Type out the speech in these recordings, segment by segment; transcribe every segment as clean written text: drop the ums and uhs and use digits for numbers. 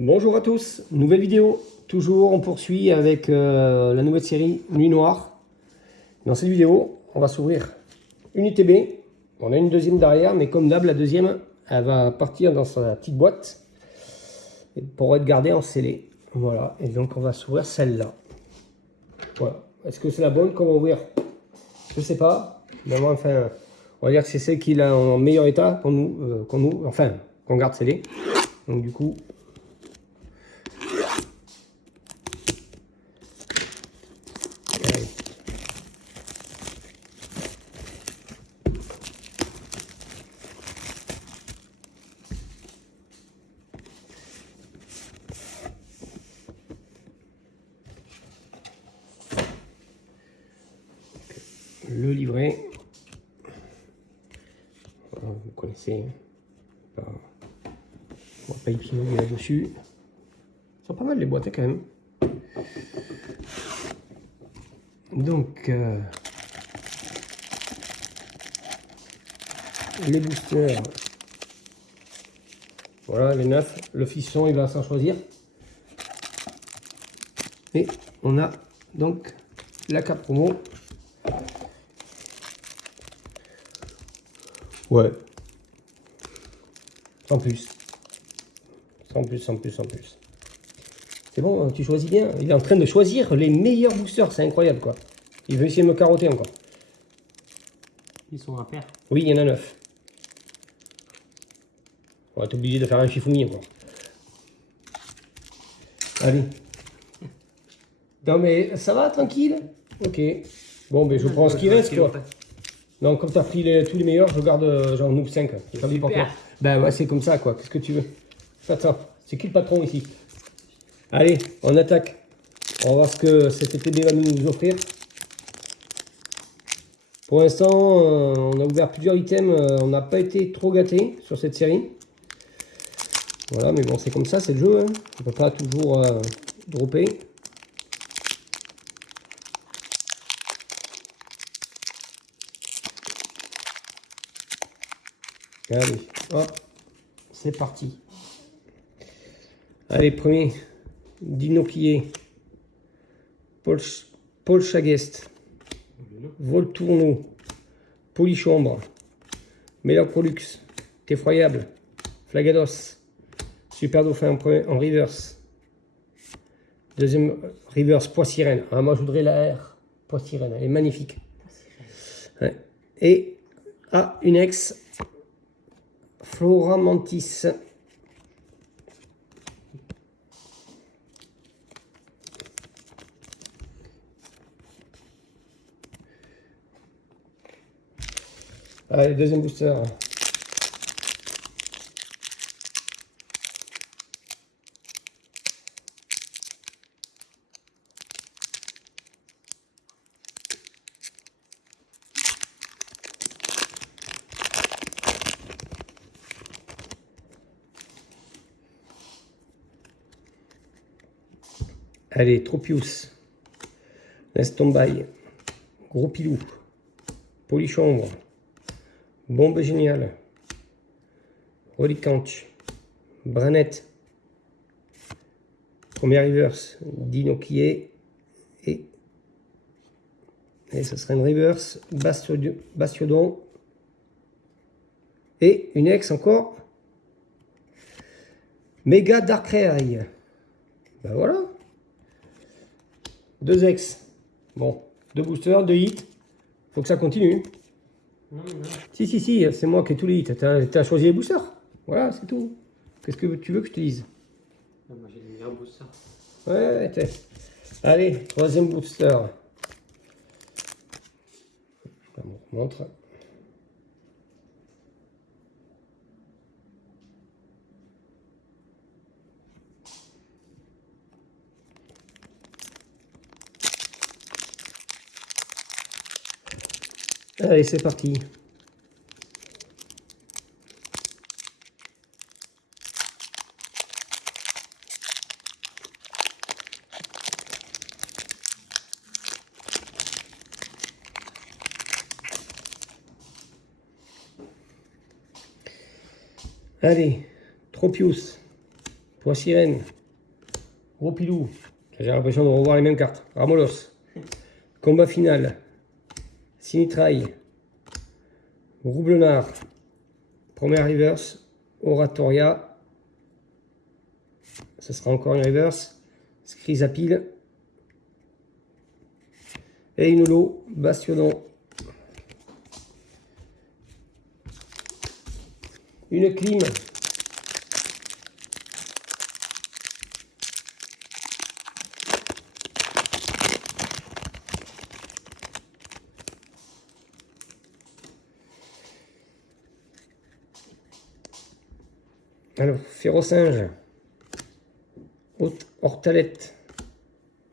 Bonjour à tous, nouvelle vidéo. Toujours on poursuit avec la nouvelle série Nuit Noire. Dans cette vidéo, on va s'ouvrir une ITB. On a une deuxième derrière, mais comme d'hab, la deuxième, elle va partir dans sa petite boîte pour être gardée en scellé. Voilà, et donc on va s'ouvrir celle-là. Voilà. Est-ce que c'est la bonne qu'on va ouvrir? Je sais pas. Mais moi, enfin, on va dire que c'est celle qui est en meilleur état qu'on garde scellée. Donc du coup, le livret. Vous connaissez. On va pas y pinailler là-dessus. Ils sont pas mal les boîtes quand même. Donc, les boosters. Voilà, les 9. Le fisson, il va s'en choisir. Et on a donc la carte promo. Ouais. Sans plus. Sans plus, sans plus, sans plus. C'est bon, tu choisis bien. Il est en train de choisir les meilleurs boosters. C'est incroyable, quoi. Il veut essayer de me carotter encore. Ils sont à paire. Oui, il y en a 9. On va être obligé de faire un chifoumi encore. Allez. Non mais ça va, tranquille? Ok. Bon, ben je prends ce qui reste, quoi. Non, comme tu as pris tous les meilleurs, je garde genre Noob 5. Super. Ben ouais, c'est comme ça, quoi. Qu'est-ce que tu veux? Attends, c'est qui le patron ici? Allez, on attaque. On va voir ce que cet ETB va nous offrir. Pour l'instant, on a ouvert plusieurs items. On n'a pas été trop gâtés sur cette série. Voilà, mais bon, c'est comme ça, c'est le jeu. Hein. On ne peut pas toujours dropper. Allez, hop, c'est parti. Allez, premier, Dinoquier, Paul Chagest, Voltourneau, Polychambre, Mélancrolux, Effroyable, Flagados, Super Dauphin en reverse. Deuxième reverse, Pois Sirène. Ah, moi je voudrais la R, Pois Sirène, elle est magnifique. Ouais. Et une ex, Flora Mantis. Allez, deuxième booster. Allez, Tropius, Lestombaille, Gros Pilou, Polychambre, Bombe Géniale, Relicanch, Branette, Premier Reverse, Dinoquier, et ce serait une Reverse, Bastiodon, et une ex encore, Méga Darkrai. Ben voilà. Deux ex. Bon, deux boosters, deux hits. Faut que ça continue. Non. Si, c'est moi qui ai tous les hits. T'as choisi les boosters. Voilà, c'est tout. Qu'est-ce que tu veux que je te dise? Non, moi j'ai des meilleurs boosters. Ouais, allez, troisième booster. Je vous remontre. Allez, c'est parti. Allez, Tropius, Poids sirène. Gros pilou. J'ai l'impression de revoir les mêmes cartes. Ramolos. Combat final. Sinitrail. Roublenard. Première reverse. Oratoria. Ce sera encore une reverse. Scrisapile. Et une holo. Bastionon. Une clim. Alors, Ferrosinge, Hortalette,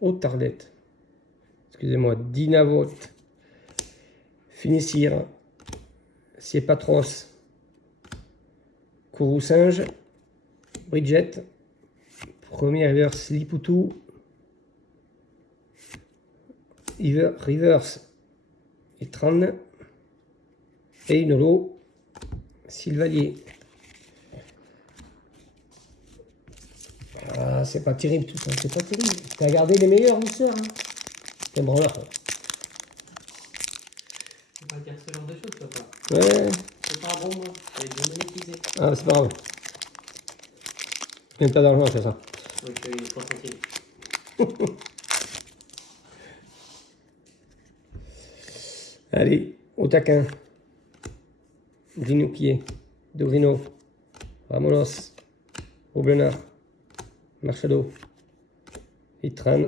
Haute-Tardette, excusez-moi, Dinavote, Finissir, Siepatros, Kourou-Singe, Bridget, premier reverse Liputu, reverse Etran, et une holo Sylvalier. Ah, c'est pas terrible tout ça, c'est pas terrible. T'as gardé les meilleurs douceurs, hein. T'es branleur. Faut pas dire ce genre de choses, papa. Ouais. C'est pas un bon mot. T'avais bien monétisé. Ah, c'est pas grave. Même pas d'argent, c'est ça. Oui, je fais 3 centimes. Allez, au taquin. Dinopied, Dogrino, Ramonos, Roblenard, Marchado, Itran,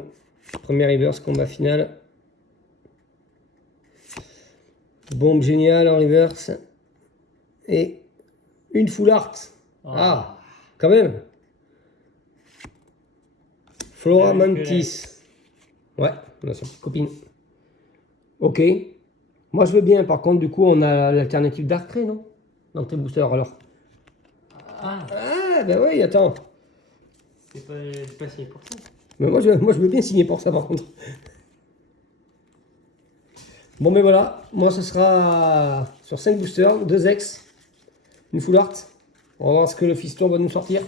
première reverse, combat final. Bombe géniale en reverse. Et une full art. Oh. Ah, quand même. Flora Mantis. Ouais, on a sa petite copine. Ok. Moi je veux bien, par contre, du coup, on a l'alternative Darkrai, non? Dans tes boosters, alors. Ah, Ah, ben oui, attends. c'est pas signé pour ça. Mais moi je veux bien signer pour ça, par contre. Bon, mais voilà. Moi, ce sera sur 5 boosters, 2 ex, une full art. On va voir ce que le fiston va nous sortir.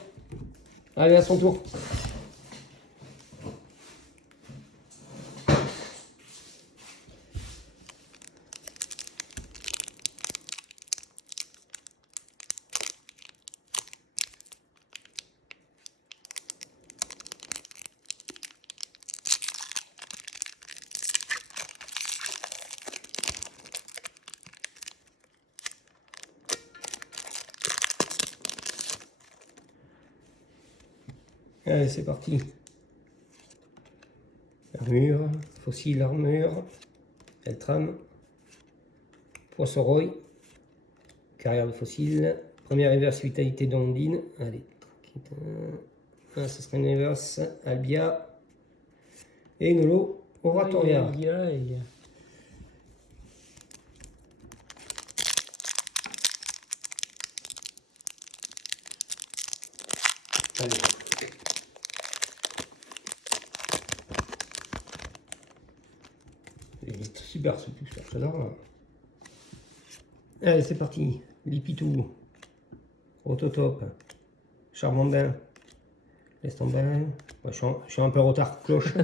Allez, à son tour. Allez, c'est parti. Armure, fossile armure, Eltram, Poisson-Roy, carrière de fossile, première reverse vitalité d'Ondine. Allez, ah, ce serait une reverse Albia et une holo Oratoria. Aïe, aïe, aïe. Allez. Il est super ce booster, j'adore. Allez, c'est parti. Lipitou, Autotop, Charbonbin, Lestambin. Ouais, je suis un peu en retard, cloche.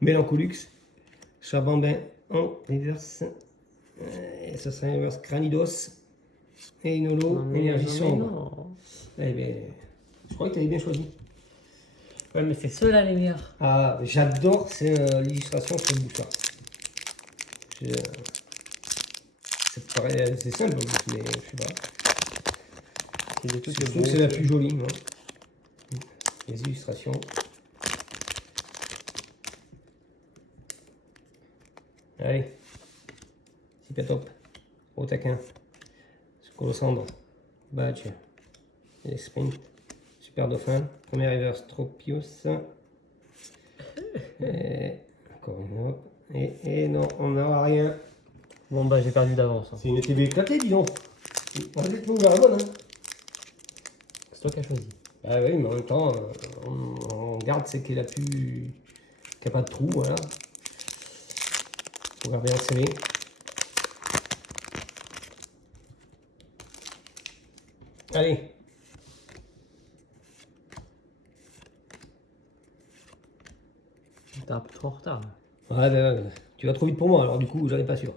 Mélancolux, Charbonbin en reverse. Et ce serait reverse Cranidos. Et une holo, énergie sombre. Eh bien, je crois que tu avais bien choisi. Ouais, mais c'est ceux-là les meilleurs. Ah, j'adore l'illustration sur le bouchard. C'est simple, mais je sais pas. C'est Je trouve que c'est la plus jolie, moi. Les illustrations. Allez. Super top. Au taquin. Colosandre. Badge. Les sprint. Super dauphin. Premier reverse Tropius. Et encore une autre. Et non, on n'a rien. Bon bah j'ai perdu d'avance. Hein. C'est une TV éclatée, dis donc. On va peut-être ouvrir la bonne, hein. C'est toi qui as choisi. Ah oui, mais en même temps, on garde celle qui est la plus... qui n'a pas de trou, voilà. Faut garder la scellée. Allez. T'es un peu trop en retard. Là. Ouais, tu vas trop vite pour moi, alors du coup, j'en ai pas sûr.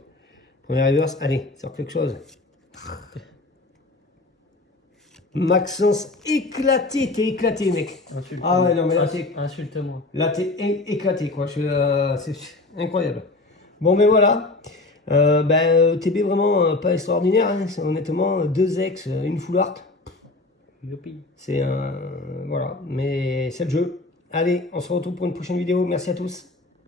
Premier reverse, allez, sort quelque chose. Maxence, éclaté, t'es éclaté, mec. Ah ouais, non, mais là, t'es... Insulte-moi. Là, t'es éclaté, quoi. C'est incroyable. Bon, mais voilà. TB, vraiment pas extraordinaire. Hein. Honnêtement, 2 ex, une full art. Youpi. C'est un... Voilà. Mais c'est le jeu. Allez, on se retrouve pour une prochaine vidéo. Merci à tous.